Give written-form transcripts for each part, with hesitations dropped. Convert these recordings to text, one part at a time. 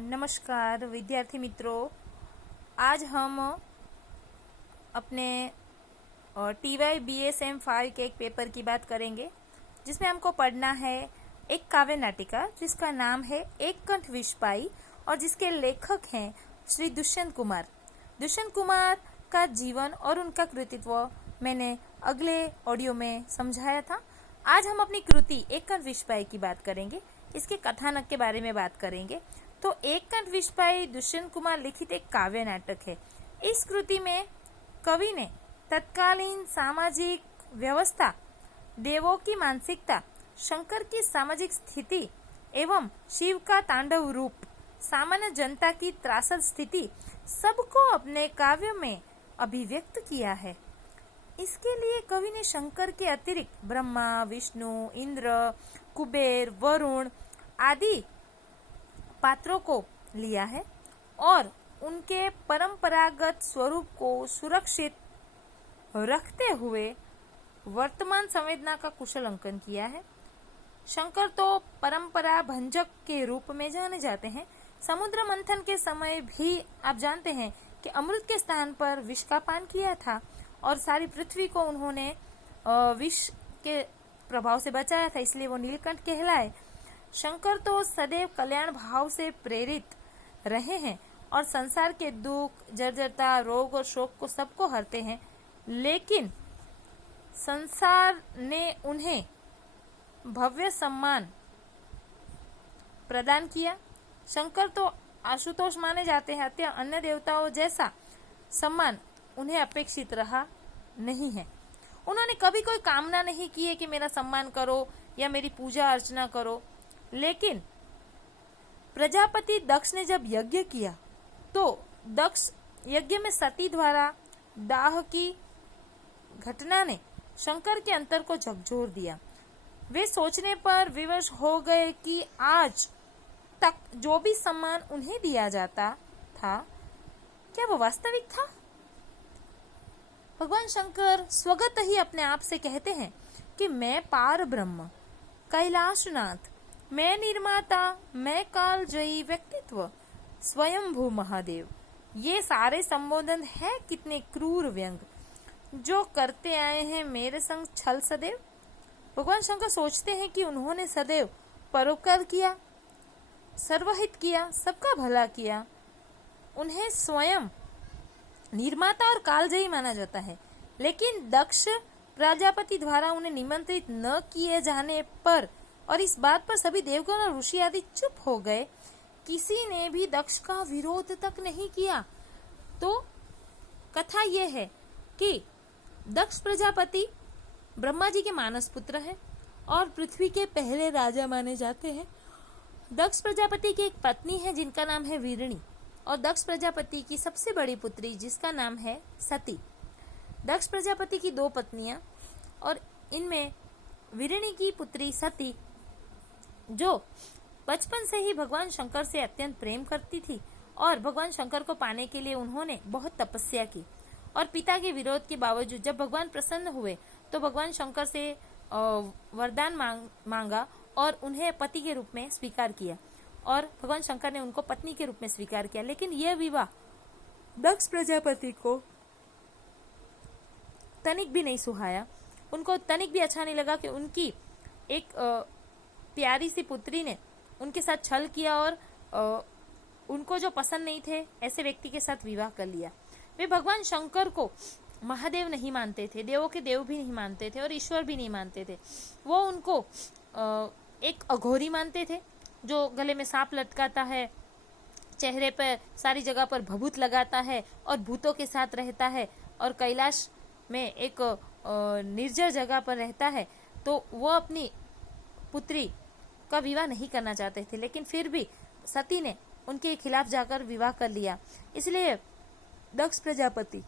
नमस्कार विद्यार्थी मित्रों। आज हम अपने TYBSM 5 के एक पेपर की बात करेंगे जिसमें हमको पढ़ना है एक काव्य नाटिका जिसका नाम है एक कंठ विष पाई और जिसके लेखक हैं श्री दुष्यंत कुमार। दुष्यंत कुमार का जीवन और उनका कृतित्व मैंने अगले ऑडियो में समझाया था। आज हम अपनी कृति एक कंठ विष पाई की बात करेंगे, इसके कथानक के बारे में बात करेंगे। तो एक कंठ विष पाई दुष्यंत कुमार लिखित एक काव्य नाटक है। इस कृति में कवि ने तत्कालीन सामाजिक व्यवस्था, देवों की मानसिकता, शंकर की सामाजिक स्थिति एवं शिव का तांडव रूप, सामान्य जनता की त्रासद स्थिति सबको अपने काव्य में अभिव्यक्त किया है। इसके लिए कवि ने शंकर के अतिरिक्त ब्रह्मा, विष्णु, इंद्र, कुबेर, वरुण आदि पात्रों को लिया है और उनके परंपरागत स्वरूप को सुरक्षित रखते हुए वर्तमान संवेदना का कुशल अंकन किया है। शंकर तो परंपरा भंजक के रूप में जाने जाते हैं। समुद्र मंथन के समय भी आप जानते हैं कि अमृत के स्थान पर विष का पान किया था और सारी पृथ्वी को उन्होंने विष के प्रभाव से बचाया था, इसलिए वो नीलकंठ कहलाए। शंकर तो सदैव कल्याण भाव से प्रेरित रहे हैं और संसार के दुख, जर्जरता, रोग और शोक को सबको हरते हैं, लेकिन संसार ने उन्हें भव्य सम्मान प्रदान किया। शंकर तो आशुतोष माने जाते हैं, अतः अन्य देवताओं जैसा सम्मान उन्हें अपेक्षित रहा नहीं है। उन्होंने कभी कोई कामना नहीं की है कि मेरा सम्मान करो या मेरी पूजा अर्चना करो, लेकिन प्रजापति दक्ष ने जब यज्ञ किया तो दक्ष यज्ञ में सती द्वारा दाह की घटना ने शंकर के अंतर को झकझोर दिया। वे सोचने पर विवश हो गए कि आज तक जो भी सम्मान उन्हें दिया जाता था, क्या वो वास्तविक था? भगवान शंकर स्वगत ही अपने आप से कहते हैं कि मैं पार ब्रह्म, कैलाशनाथ, मैं निर्माता, मैं कालजयी व्यक्तित्व, स्वयंभू महादेव। ये सारे संबोधन है कितने क्रूर व्यंग जो करते आए हैं मेरे संग छल सदैव। भगवान शंकर सोचते हैं कि उन्होंने सदैव परोपकार किया, सर्वहित किया, सबका भला किया। उन्हें स्वयं निर्माता और कालजयी माना जाता है, लेकिन दक्ष प्रजापति द्वारा उन्हें निमंत्रित न किए जाने पर और इस बात पर सभी देवगण और ऋषि आदि चुप हो गए। किसी ने भी दक्ष का विरोध तक नहीं किया। तो कथा यह है कि दक्ष प्रजापति ब्रह्मा जी के मानस पुत्र है और पृथ्वी के पहले राजा माने जाते हैं। दक्ष प्रजापति की एक पत्नी है जिनका नाम है वीरणी और दक्ष प्रजापति की सबसे बड़ी पुत्री जिसका नाम है सती। दक्ष प्रजापति की 2 पत्नियां और इनमें वीरणी की पुत्री सती, जो बचपन से ही भगवान शंकर से अत्यंत प्रेम करती थी और भगवान शंकर को पाने के लिए उन्होंने बहुत तपस्या की और पिता के विरोध के बावजूद जब भगवान प्रसन्न हुए तो भगवान शंकर से वरदान मांगा और उन्हें पति के रूप में स्वीकार किया और भगवान शंकर ने उनको पत्नी के रूप में स्वीकार किया। लेकिन यह विवाह दक्ष प्रजापति को तनिक भी नहीं सुहाया। उनको तनिक भी अच्छा नहीं लगा कि उनकी एक प्यारी सी पुत्री ने उनके साथ छल किया और उनको जो पसंद नहीं थे ऐसे व्यक्ति के साथ विवाह कर लिया। वे भगवान शंकर को महादेव नहीं मानते थे, देवों के देव भी नहीं मानते थे और ईश्वर भी नहीं मानते थे। वो उनको एक अघोरी मानते थे जो गले में सांप लटकाता है, चेहरे पर सारी जगह पर भभूत लगाता है और भूतों के साथ रहता है और कैलाश में एक निर्जर जगह पर रहता है। तो वो अपनी पुत्री का विवाह नहीं करना चाहते थे, लेकिन फिर भी सती ने उनके खिलाफ जाकर विवाह कर लिया। इसलिए दक्ष प्रजापति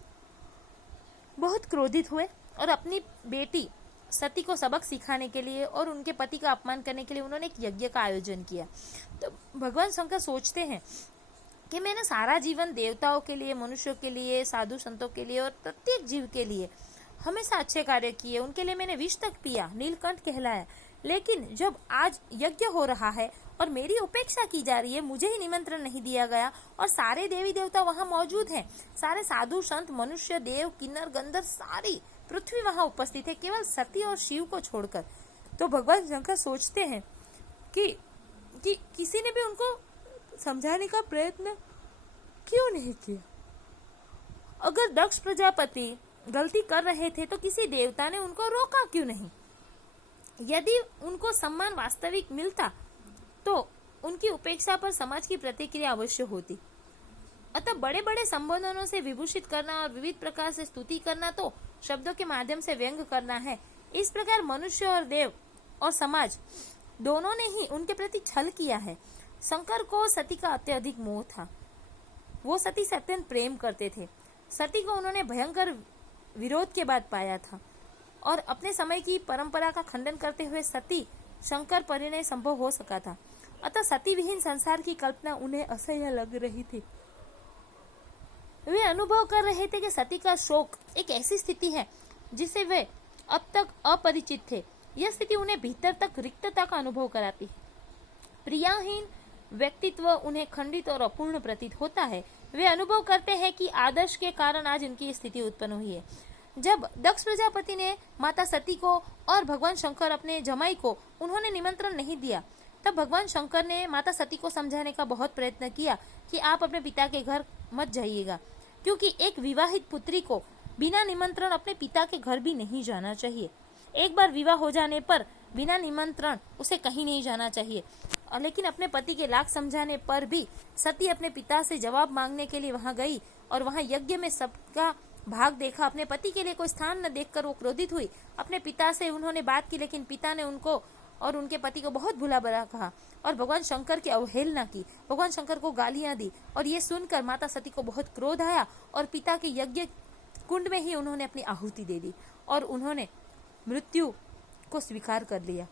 बहुत क्रोधित हुए और अपनी बेटी सती को सबक सिखाने के लिए और उनके पति का अपमान करने के लिए उन्होंने एक यज्ञ का आयोजन किया। तो भगवान शंकर सोचते हैं कि मैंने सारा जीवन देवताओं के लिए, मनुष्यों के लिए, साधु संतों के लिए और प्रत्येक जीव के लिए हमेशा अच्छे कार्य किए, उनके लिए मैंने विष तक पिया, नीलकंठ कहलाया, लेकिन जब आज यज्ञ हो रहा है और मेरी उपेक्षा की जा रही है, मुझे ही निमंत्रण नहीं दिया गया और सारे देवी देवता वहां मौजूद हैं, सारे साधु संत मनुष्य देव किन्नर गंधर्व सारी पृथ्वी वहां उपस्थित है, केवल सती और शिव को छोड़कर। तो भगवान शंकर सोचते हैं कि किसी ने भी उनको समझाने का प्रयत्न क्यों नहीं किया। अगर दक्ष प्रजापति गलती कर रहे थे तो किसी देवता ने उनको रोका क्यों नहीं। यदि उनको सम्मान वास्तविक मिलता तो उनकी उपेक्षा पर समाज की प्रतिक्रिया अवश्य होती। अतः बड़े बड़े संबोधनों से विभूषित करना और विविध प्रकार से स्तुति करना तो शब्दों के माध्यम से व्यंग करना है। इस प्रकार मनुष्य और देव और समाज दोनों ने ही उनके प्रति छल किया है। शंकर को सती का अत्यधिक मोह था। वो सती से अत्यंत प्रेम करते थे। सती को उन्होंने भयंकर विरोध के बाद पाया था और अपने समय की परंपरा का खंडन करते हुए सती शंकर परिणय संभव हो सका था। अतः सती विहीन संसार की कल्पना उन्हें असह्य लग रही थी। वे अनुभव कर रहे थे कि सती का शोक एक ऐसी स्थिति है जिससे वे अब तक अपरिचित थे। यह स्थिति उन्हें भीतर तक रिक्तता का अनुभव कराती है। प्रियाहीन व्यक्तित्व उन्हें खंडित और अपूर्ण प्रतीत होता है। वे अनुभव करते हैं कि आदर्श के कारण आज उनकी स्थिति उत्पन्न हुई है। जब दक्ष प्रजापति ने माता सती को और भगवान शंकर अपने जमाई को उन्होंने निमंत्रण नहीं दिया, तब भगवान शंकर ने माता सती को समझाने का बहुत प्रयत्न किया कि आप अपने पिता के घर मत जाइएगा, क्योंकि एक विवाहित पुत्री को बिना निमंत्रण अपने पिता के घर भी नहीं जाना चाहिए। एक बार विवाह हो जाने पर बिना निमंत्रण उसे कहीं नहीं जाना चाहिए। लेकिन अपने पति के लाख समझाने पर भी सती अपने पिता से जवाब मांगने के लिए वहां गई और वहां यज्ञ में सबका भाग देखा। अपने पति के लिए कोई स्थान न देखकर वो क्रोधित हुई। अपने पिता से उन्होंने बात की, लेकिन पिता ने उनको और उनके पति को बहुत बुरा भला कहा और भगवान शंकर की अवहेलना की, भगवान शंकर को गालियां दी। और ये सुनकर माता सती को बहुत क्रोध आया और पिता के यज्ञ कुंड में ही उन्होंने अपनी आहुति दे दी और उन्होंने मृत्यु को स्वीकार कर लिया।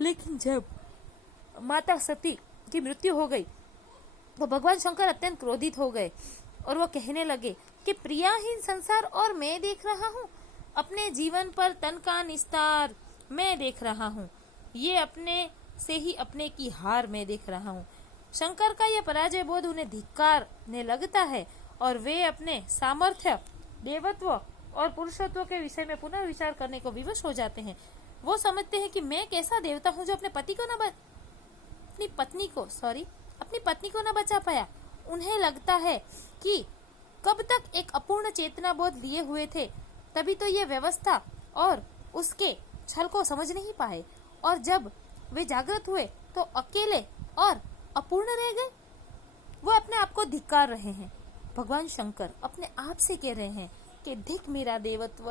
लेकिन जब माता सती की मृत्यु हो गई तो भगवान शंकर अत्यंत क्रोधित हो गए और वो कहने लगे कि प्रियाहीन संसार और मैं देख रहा हूँ, अपने जीवन पर तन का निस्तार मैं देख रहा हूँ, ये अपने से ही अपने की हार मैं देख रहा हूँ। शंकर का यह पराजय बोध उन्हें धिक्कारने लगता है और वे अपने सामर्थ्य, देवत्व और पुरुषत्व के विषय में पुनः विचार करने को विवश हो जाते हैं। वो समझते हैं कि मैं कैसा देवता हूँ जो अपनी पत्नी को न बचा पाया। उन्हें लगता है कि कब तक एक अपूर्ण चेतना बोध लिए हुए थे, तभी तो ये व्यवस्था और उसके छल को समझ नहीं पाए, और जब वे जागृत हुए तो अकेले और अपूर्ण रह गए। वो अपने आप को धिक्कार रहे हैं। भगवान शंकर अपने आप से कह रहे हैं कि धिक मेरा देवत्व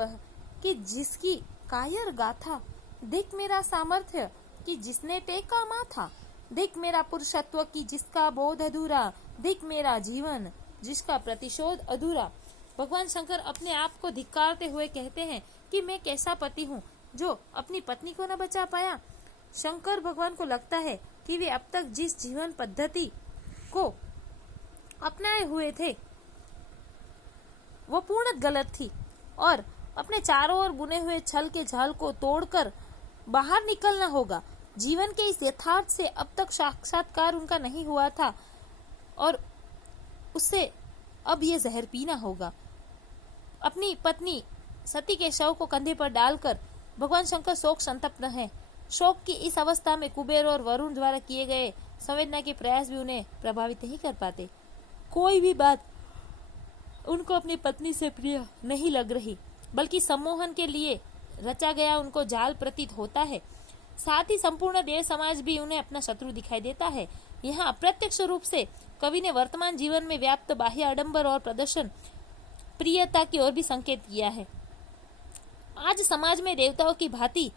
कि जिसकी कायर गाथा, धिक मेरा सामर्थ्य कि जिसने टेका माथा, धिक मेरा पुरुषत्व की जिसका बोध अधूरा, धिक मेरा जीवन जिसका प्रतिशोध अधूरा। भगवान शंकर अपने आप को धिक्कारते हुए कहते हैं कि मैं कैसा पति हूँ जो अपनी पत्नी को न बचा पाया। शंकर भगवान को लगता है कि वे अब तक जिस जीवन पद्धति को अपनाए हुए थे वो पूर्ण गलत थी और अपने चारों ओर बुने हुए छल के जाल को तोड़कर बाहर निकलना होगा। जीवन के इस यथार्थ से अब तक साक्षात्कार उनका नहीं हुआ था और उससे अब ये जहर पीना होगा। अपनी पत्नी सती के शव को कंधे पर डालकर भगवान शंकर शोक संतप्त हैं। शोक की इस अवस्था में कुबेर और वरुण द्वारा किए गए संवेदना के प्रयास भी उन्हें प्रभावित नहीं कर पाते। कोई भी बात उनको अपनी पत्नी से प्रिय नहीं लग रही, बल्कि सम्मोहन के लिए रचा गया उनको जाल प्रतीत होता है। साथ ही संपूर्ण देव समाज भी उन्हें अपना शत्रु दिखाई देता है। यहाँ अप्रत्यक्ष रूप से कवि ने वर्तमान जीवन में व्याप्त बाह्य आडंबर और प्रदर्शन प्रियता की ओर भी संकेत किया है। आज समाज में देवताओं की भांति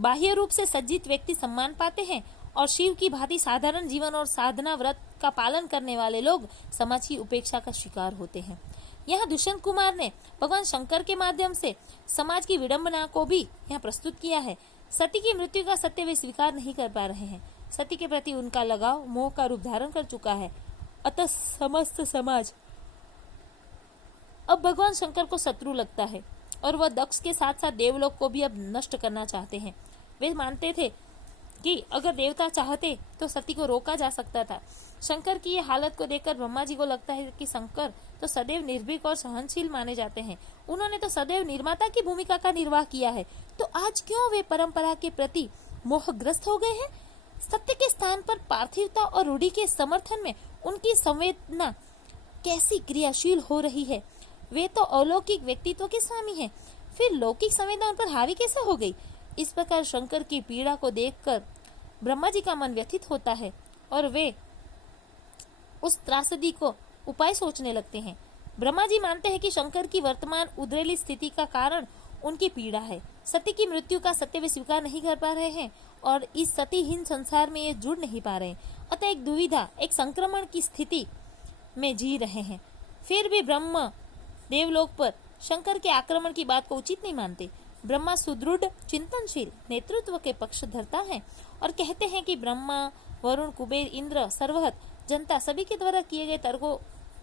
बाह्य रूप से सज्जित व्यक्ति सम्मान पाते हैं और शिव की भांति साधारण जीवन और साधना व्रत का पालन करने वाले लोग समाज की उपेक्षा का शिकार होते हैं। यहाँ दुष्यंत कुमार ने भगवान शंकर के माध्यम से समाज की विडंबना को भी यहाँ प्रस्तुत किया है। सती की मृत्यु का सत्य वे स्वीकार नहीं कर पा रहे हैं। सती के प्रति उनका लगाव मोह का रूप धारण कर चुका है। अतः समस्त समाज अब भगवान शंकर को शत्रु लगता है और वह दक्ष के साथ साथ देवलोक को भी अब नष्ट करना चाहते हैं। वे मानते थे कि अगर देवता चाहते तो सती को रोका जा सकता था। शंकर की ये हालत को देखकर ब्रह्मा जी को लगता है कि शंकर तो सदैव निर्भीक और सहनशील माने जाते हैं, उन्होंने तो सदैव निर्माता की भूमिका का निर्वाह किया है, तो आज क्यों वे परंपरा के प्रति मोहग्रस्त हो गए हैं? सत्य के स्थान पर पार्थिवता और रूढ़ि के समर्थन में उनकी संवेदना कैसी क्रियाशील हो रही है। वे तो अलौकिक व्यक्तित्व के स्वामी हैं, फिर लौकिक संवेदना उन पर हावी कैसे हो गई? इस प्रकार शंकर की पीड़ा को देखकर ब्रह्मा जी का मन व्यथित होता है और वे उस त्रासदी को उपाय सोचने लगते हैं। ब्रह्मा जी मानते हैं कि शंकर की वर्तमान उद्रेली स्थिति का कारण उनकी पीड़ा है। सती की मृत्यु का सत्य वे स्वीकार नहीं कर पा रहे हैं और इस सतीहीन संसार में ये जुड़ नहीं पा रहे, अतः एक दुविधा, एक संक्रमण की स्थिति में जी रहे हैं। फिर भी ब्रह्मा देवलोक पर शंकर के आक्रमण की बात को उचित नहीं मानते। ब्रह्मा सुदृढ़ चिंतनशील नेतृत्व के पक्ष धरता है और कहते हैं कि ब्रह्मा, वरुण, कुबेर, इंद्र, सर्वहत जनता सभी के द्वारा किए गए तर्कों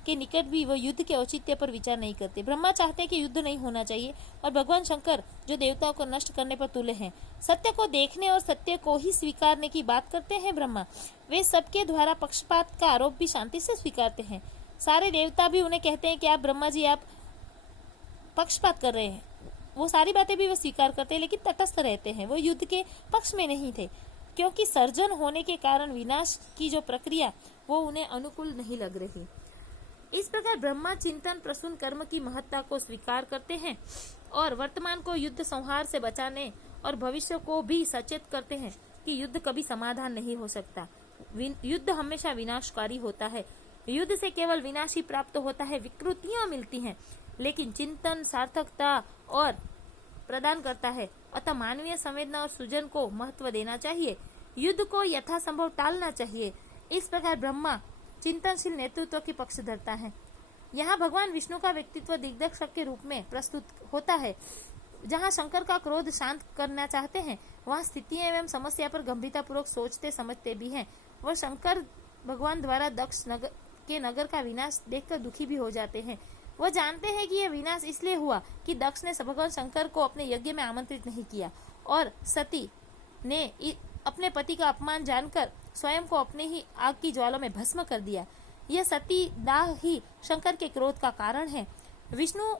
के निकट भी वह युद्ध के औचित्य पर विचार नहीं करते। ब्रह्मा चाहते हैं कि युद्ध नहीं होना चाहिए और भगवान शंकर जो देवताओं को नष्ट करने पर तुले हैं, सत्य को देखने और सत्य को ही स्वीकारने की बात करते हैं। ब्रह्मा वे सबके द्वारा पक्षपात का आरोप भी शांति से स्वीकारते हैं। सारे देवता भी उन्हें कहते हैं कि आप ब्रह्मा जी आप पक्षपात कर रहे हैं। वो सारी बातें भी वे स्वीकार करते हैं, लेकिन तटस्थ रहते हैं। वो युद्ध के पक्ष में नहीं थे, क्योंकि सर्जन होने के कारण विनाश की जो प्रक्रिया वो उन्हें अनुकूल नहीं लग रही। इस प्रकार ब्रह्मा चिंतन प्रसून कर्म की महत्ता को स्वीकार करते हैं और वर्तमान को युद्ध संहार से बचाने और भविष्य को भी सचेत करते हैं कि युद्ध कभी समाधान नहीं हो सकता। युद्ध हमेशा विनाशकारी होता है। युद्ध से केवल विनाश ही प्राप्त होता है, विकृतियां मिलती हैं, लेकिन चिंतन सार्थकता और प्रदान करता है। अतः मानवीय संवेदना और सृजन को महत्व देना चाहिए, युद्ध को यथासंभव टालना चाहिए। इस प्रकार ब्रह्मा चिंतनशील नेतृत्व के पक्ष धरता है। यहाँ भगवान विष्णु का व्यक्तित्व दिग्दर्शक के रूप में प्रस्तुत होता है। जहाँ शंकर का क्रोध शांत करना चाहते हैं, वहाँ स्थिति एवं समस्या पर गंभीरता पूर्वक सोचते समझते भी हैं। वह शंकर भगवान द्वारा दक्ष के नगर का विनाश देखकर दुखी भी हो जाते हैं। वह जानते हैं कि यह विनाश इसलिए हुआ कि दक्ष ने भगवान शंकर को अपने यज्ञ में आमंत्रित नहीं किया और सती ने अपने पति का अपमान जानकर स्वयं को अपने ही आग की ज्वाला में भस्म कर दिया। यह सती दाह ही शंकर के क्रोध का कारण है। विष्णु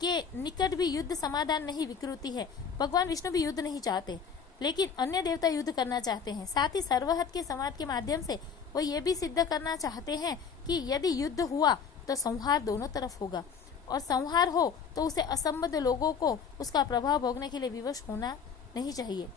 के निकट भी युद्ध समाधान नहीं, विकृति है। भगवान विष्णु भी युद्ध नहीं चाहते, लेकिन अन्य देवता युद्ध करना चाहते हैं। साथ ही सर्वहत के संवाद के माध्यम से वो ये भी सिद्ध करना चाहते हैं कि यदि युद्ध हुआ तो संहार दोनों तरफ होगा, और संहार हो तो उसे असंबद्ध लोगों को उसका प्रभाव भोगने के लिए विवश होना नहीं चाहिए।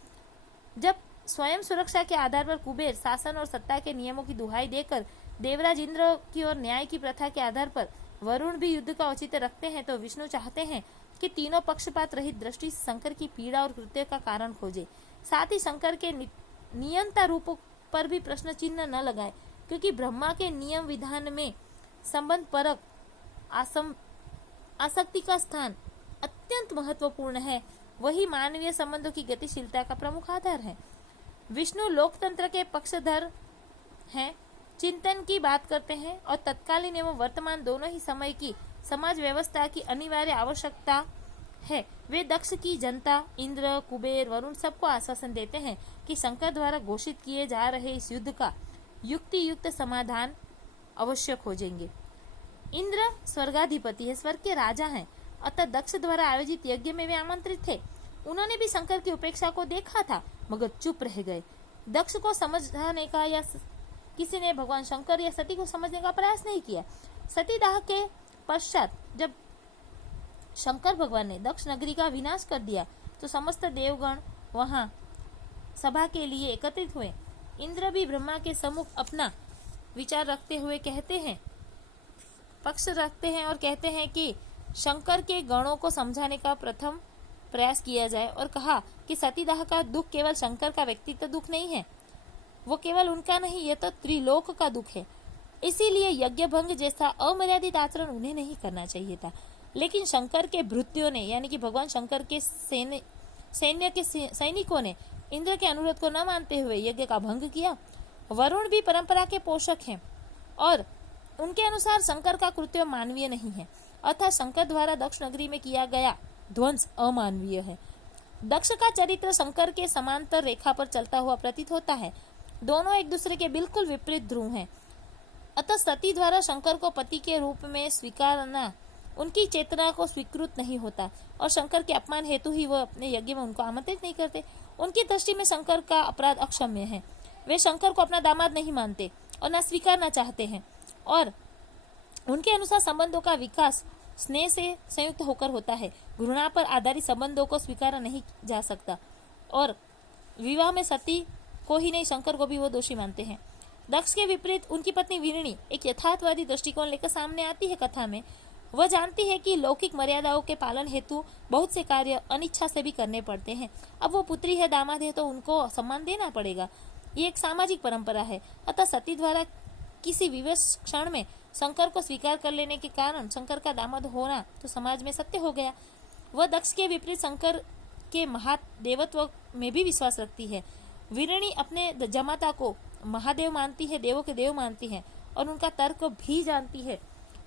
जब स्वयं सुरक्षा के आधार पर कुबेर शासन और सत्ता के नियमों की दुहाई देकर देवराज इंद्र की और न्याय की प्रथा के आधार पर वरुण भी युद्ध का औचित्य रखते हैं, तो विष्णु चाहते हैं कि तीनों पक्षपात रहित दृष्टि से शंकर की पीड़ा और कृत्य का कारण खोजे। साथ ही शंकर के नियंता रूपों पर भी प्रश्न चिन्ह न लगाए, क्योंकि ब्रह्मा के नियम विधान में संबंध परक आसक्ति का स्थान अत्यंत महत्वपूर्ण है। वही मानवीय संबंधों की गतिशीलता का प्रमुख आधार है। विष्णु लोकतंत्र के पक्षधर हैं, चिंतन की बात करते हैं और तत्कालीन एवं वर्तमान दोनों ही समय की समाज व्यवस्था की अनिवार्य आवश्यकता है। वे दक्ष की जनता, इंद्र, कुबेर, वरुण सबको आश्वासन देते हैं कि शंकर द्वारा घोषित किए जा रहे इस युद्ध का युक्ति युक्त समाधान अवश्य खोजेंगे। इंद्र स्वर्गाधिपति है, स्वर्ग के राजा हैं, अतः दक्ष द्वारा आयोजित यज्ञ में वे आमंत्रित थे। उन्होंने भी शंकर की उपेक्षा को देखा था, मगर चुप रह गए। दक्ष को समझाने का या किसी ने भगवान शंकर या सती को समझने का प्रयास नहीं किया। सतीदाह के पश्चात जब शंकर भगवान ने दक्ष नगरी का विनाश कर दिया, तो समस्त देवगण वहां सभा के लिए एकत्रित हुए। इंद्र भी ब्रह्मा के सम्मुख अपना विचार रखते हुए पक्ष रखते हैं और कहते हैं कि शंकर के गणों को समझाने का प्रथम प्रयास किया जाए, और कहा कि सतीदाह का दुख केवल शंकर का व्यक्तित्व दुख नहीं है, वो केवल उनका नहीं, यह तो त्रिलोक का दुख है। इसीलिए यज्ञ भंग जैसा अमर्यादित आचरण उन्हें नहीं करना चाहिए था। लेकिन शंकर के भृत्यों ने, यानी कि भगवान शंकर के सैन्य के सैनिकों ने इंद्र के अनुरोध को न मानते हुए यज्ञ का भंग किया। वरुण भी परंपरा के पोषक हैं और उनके अनुसार शंकर का कृत्य मानवीय नहीं है, अर्थात शंकर द्वारा दक्ष नगरी में किया गया ध्वंस अमानवीय है। दक्ष का चरित्र शंकर के समांतर रेखा पर चलता हुआ प्रतीत होता है। दोनों एक दूसरे के बिल्कुल विपरीत ध्रुव हैं। अतः सती द्वारा शंकर को पति के रूप में स्वीकारना उनकी चेतना को स्वीकृत नहीं होता और शंकर के अपमान हेतु ही वह अपने यज्ञ में उनको आमंत्रित नहीं करते। उनकी दृष्टि में शंकर का अपराध अक्षम्य है। वे शंकर को अपना दामाद नहीं मानते और न स्वीकारना चाहते हैं और उनके अनुसार संबंधों का विकास स्नेह से संयुक्त होकर होता है। घृणा पर आधारित संबंधों को स्वीकारा नहीं जा सकता और विवाह में सती को ही नहीं शंकर को भी वो दोषी मानते हैं। दक्ष के विपरीत उनकी पत्नी वीरणी एक यथार्थवादी दृष्टिकोण लेकर सामने आती है। कथा में वह जानती है कि लौकिक मर्यादाओं के पालन हेतु बहुत से कार्य अनिच्छा से भी करने पड़ते हैं। अब वो पुत्री है, दामाद है, तो उनको सम्मान देना पड़ेगा। ये एक सामाजिक परंपरा है। अतः सती द्वारा किसी विवश क्षण में शंकर को स्वीकार कर लेने के कारण शंकर का दामाद होना तो समाज में सत्य हो गया। वह दक्ष के विपरीत शंकर के महादेवत्व में भी विश्वास रखती है। वीरणी अपने जमाता को महादेव मानती है, देवों के देव मानती है और उनका तर्क भी जानती है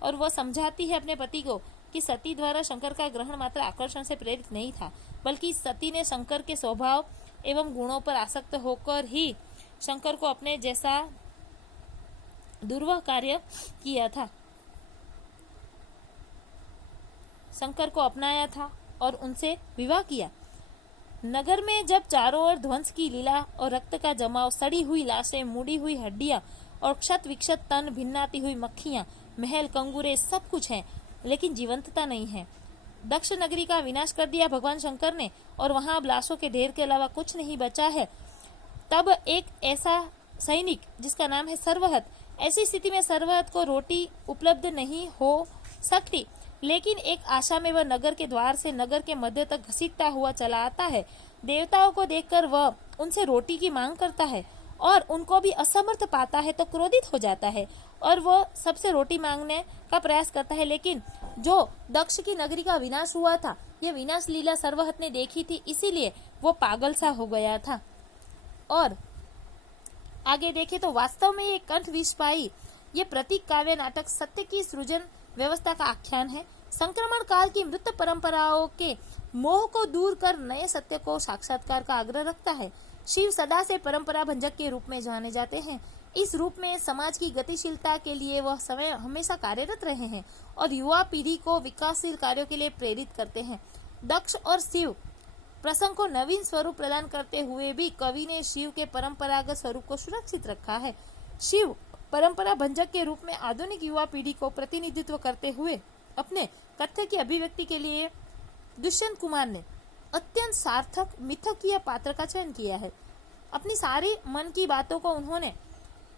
और वह समझाती है अपने पति को कि सती द्वारा शंकर का ग्रहण मात्र आकर्षण से प्रेरित नहीं था, बल्कि सती ने शंकर के स्वभाव एवं गुणों पर आसक्त होकर ही शंकर को अपने जैसा दुर्वह कार्य किया था, शंकर को अपनाया था और उनसे विवाह किया। नगर में जब चारों ओर ध्वंस की लीला और रक्त का जमाव, सड़ी हुई लाशें, मुड़ी हुई हड्डियां और क्षत विक्षत तन, भिन्नाती हुई मक्खियां, महल, कंगूरे सब कुछ है, लेकिन जीवंतता नहीं है। दक्ष नगरी का विनाश कर दिया भगवान शंकर ने और वहां अब लाशों के ढेर के अलावा कुछ नहीं बचा है। तब एक ऐसा सैनिक जिसका नाम है सर्वहत, ऐसी स्थिति में सर्वहत को रोटी उपलब्ध नहीं हो सकती, लेकिन एक आशा में वह नगर के द्वार से नगर के मध्य तक घसीटता हुआ चला आता है। देवताओं को देखकर वह उनसे रोटी की मांग करता है और उनको भी असमर्थ पाता है तो क्रोधित हो जाता है और वह सबसे रोटी मांगने का प्रयास करता है। लेकिन जो दक्ष की नगरी का विनाश हुआ था, यह विनाश लीला सर्वहत ने देखी थी, इसीलिए वो पागल सा हो गया था। और आगे देखे तो वास्तव में ये कंठ विषपाई ये प्रतीक काव्य नाटक सत्य की सृजन व्यवस्था का आख्यान है। संक्रमण काल की मृत परंपराओं के मोह को दूर कर नए सत्य को साक्षात्कार का आग्रह रखता है। शिव सदा से परंपरा भंजक के रूप में जाने जाते हैं। इस रूप में समाज की गतिशीलता के लिए वह समय हमेशा कार्यरत रहे हैं और युवा पीढ़ी को विकासशील कार्यों के लिए प्रेरित करते हैं। दक्ष और शिव प्रसंग को नवीन स्वरूप प्रदान करते हुए भी कवि ने शिव के परंपरागत स्वरूप को सुरक्षित रखा है। शिव परंपरा भंजक के रूप में आधुनिक युवा पीढ़ी को प्रतिनिधित्व करते हुए अपने कथ्य की अभिव्यक्ति के लिए दुष्यंत कुमार ने अत्यंत सार्थक मिथकीय पात्र का चयन किया है। अपनी सारी मन की बातों को उन्होंने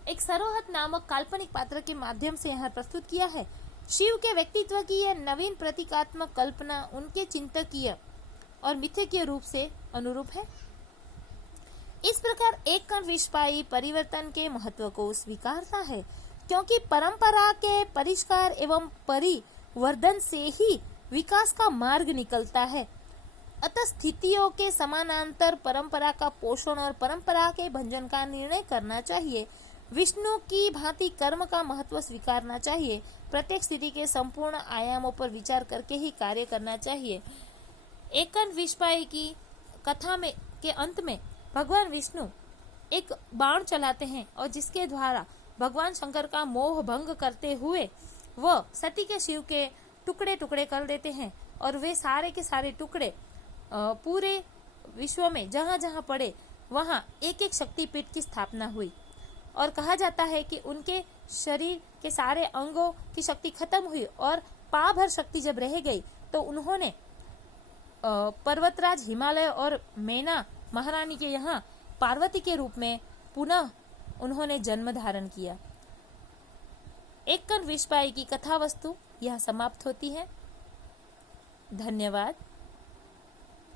एक सर्वहत नामक काल्पनिक पात्र के माध्यम से यहाँ प्रस्तुत किया है। शिव के व्यक्तित्व की यह नवीन प्रतीकात्मक कल्पना उनके चिंतकीय और मिथकीय रूप से अनुरूप है। इस प्रकार एक कंठ विषपाई परिवर्तन के महत्व को स्वीकारता है, क्योंकि परंपरा के परिष्कार एवं परिवर्धन से ही विकास का मार्ग निकलता है। अतः स्थितियों के समानांतर परंपरा का पोषण और परंपरा के भंजन का निर्णय करना चाहिए। विष्णु की भांति कर्म का महत्व स्वीकारना चाहिए। प्रत्येक स्थिति के संपूर्ण आयामों पर विचार करके ही कार्य करना चाहिए। एक कंठ विषपाई की कथा में के अंत में भगवान विष्णु एक बाण चलाते हैं और जिसके द्वारा भगवान शंकर का मोह भंग करते हुए वह सती के शिव के टुकड़े टुकड़े कर देते हैं और वे सारे के सारे टुकड़े पूरे विश्व में जहां जहां पड़े वहां एक एक शक्तिपीठ की स्थापना हुई। और कहा जाता है कि उनके शरीर के सारे अंगों की शक्ति खत्म हुई और पा भर शक्ति जब रह गई तो उन्होंने पर्वतराज हिमालय और मैना महारानी के यहाँ पार्वती के रूप में पुनः उन्होंने जन्म धारण किया। एक कंठ विषपाई की कथा वस्तु यह समाप्त होती है। धन्यवाद।